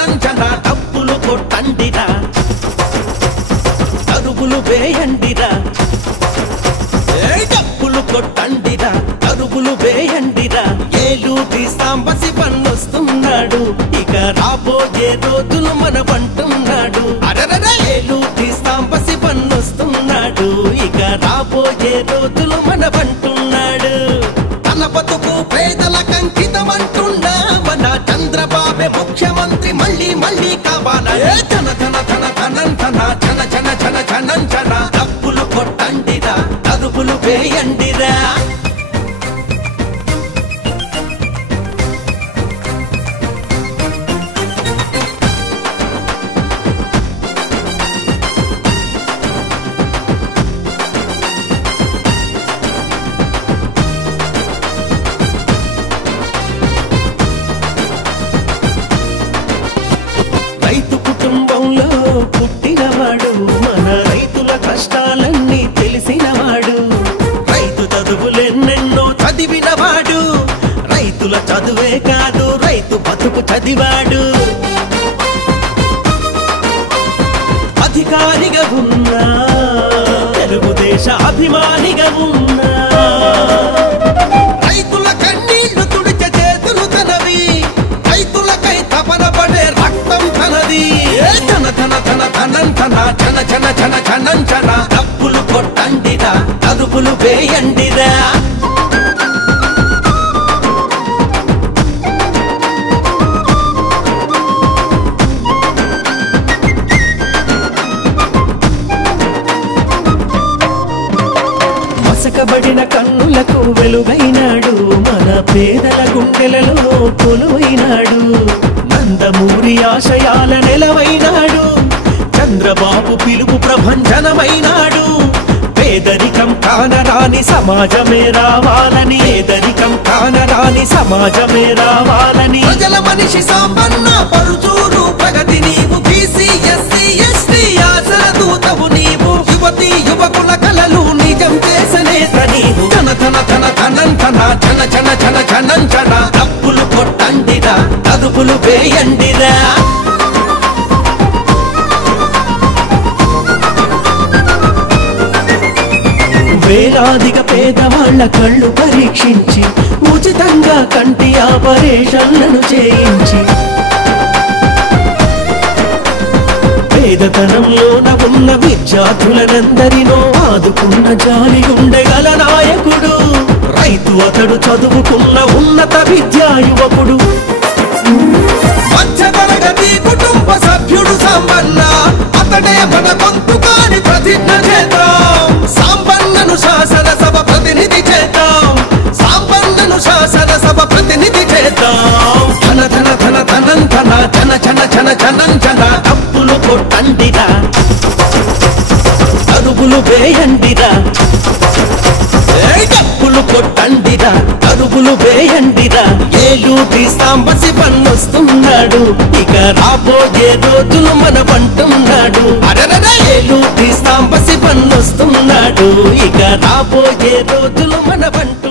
చనంచన డబ్బులు కొట్టండిరా అరుగులు వేయండిరా డబ్బులు కొట్టండిరా అరుగులు వేయండిరా ఏలూరి సాంబసి పన్నొస్తున్నాడు ఇక రాబోయే రోజులు మనవంటున్నాడు అరరరే ఏలూరి సాంబసి పన్నొస్తున్నాడు ఇక రాబోయే రోజులు మనవంటున్నాడు తన బతుకు పేదలకు అంకితమంటున్నా మన చంద్రబాబే ముఖ్యమంత్రి మళ్ళీ మళ్ళీ కావాలా ధన ధన ధన ధనంధన చన చన చన చనంచన డబ్బులు కొట్టండిరా అరుగులు వేయండిరా రైతు కుటుంబంలో పుట్టినవాడు మన రైతుల కష్టాలన్నీ తెలిసినవాడు రైతు చదువులెన్నెన్నో చదివినవాడు రైతుల చదువే కాదు రైతు బతుకు చదివాడు అధికారిగా ఉన్నా తెలుగుదేశ అభిమానిగా ఉన్నా రైతుల కన్నీళ్లు తుడిచే చేతులు తనవి రైతులకై తపన పడే రక్తం తనది ధన ధన ధన ధనంధన చన చన చన చనంచన డబ్బులు కొట్టండిరా అరుగులు వేయండిరా మసకబడిన కన్నులకు వెలుగైనాడు మన పేదల గుండెలలో కొలువైనాడు నందమూరి ఆశయాల నెలవైనాడు చంద్రబాబు పిలుపు ప్రభంజనమైనాడు పేదరికం కానరాని సమాజమే రావాలని పేదరికం కానరాని సమాజమే రావాలని ప్రజల మనిషి సాంబన్న పరుచూరు ప్రగతి నీవు బీసీ ఎస్సీ ఎస్టీ ఆశల దూతవు నీవు యువతి యువకుల కలలు నిజం చేసే నేత నీవు ధన ధన ధన ధనంధన చన చన చన చనంచన డబ్బులు కొట్టండిరా అరుగులు వేయండిరా వేలాదిగా పేదవాళ్ల కళ్ళు పరీక్షించి ఉచితంగా కంటి ఆపరేషన్లను చేయించి పేదతనంలోన ఉన్న విద్యార్థులనందరినో ఆదుకున్న జాలి ఉండగల నాయకుడు రైతు అతడు చదువుకున్న ఉన్నత విద్యా యువకుడు మధ్యతరగతి కుటుంబ సభ్యుడు సాంబన్న అతడే మన గొంతుకాని ప్రతిజ్ఞ చేద్దాం సాంబన్నను శాసనసభ ప్రతినిధి చేద్దాం సాంబన్నను శాసనసభ ప్రతినిధి చేద్దాం ధన ధన ధన ధనంధన చన చన చన చనంచన డబ్బులు కొట్టండిరా అరుగులు వేయండిరా డబ్బులు కొట్టండిరా అరుగులు వేయండిరా ఏలూరి సాంబసి పన్నొస్తున్నాడు ఇక రాబోయే రోజులు మనవంటున్నాడు అరరరే ఏలూరి సాంబసి పన్నొస్తున్నాడు ఇక రాబోయే రోజులు మనవంటు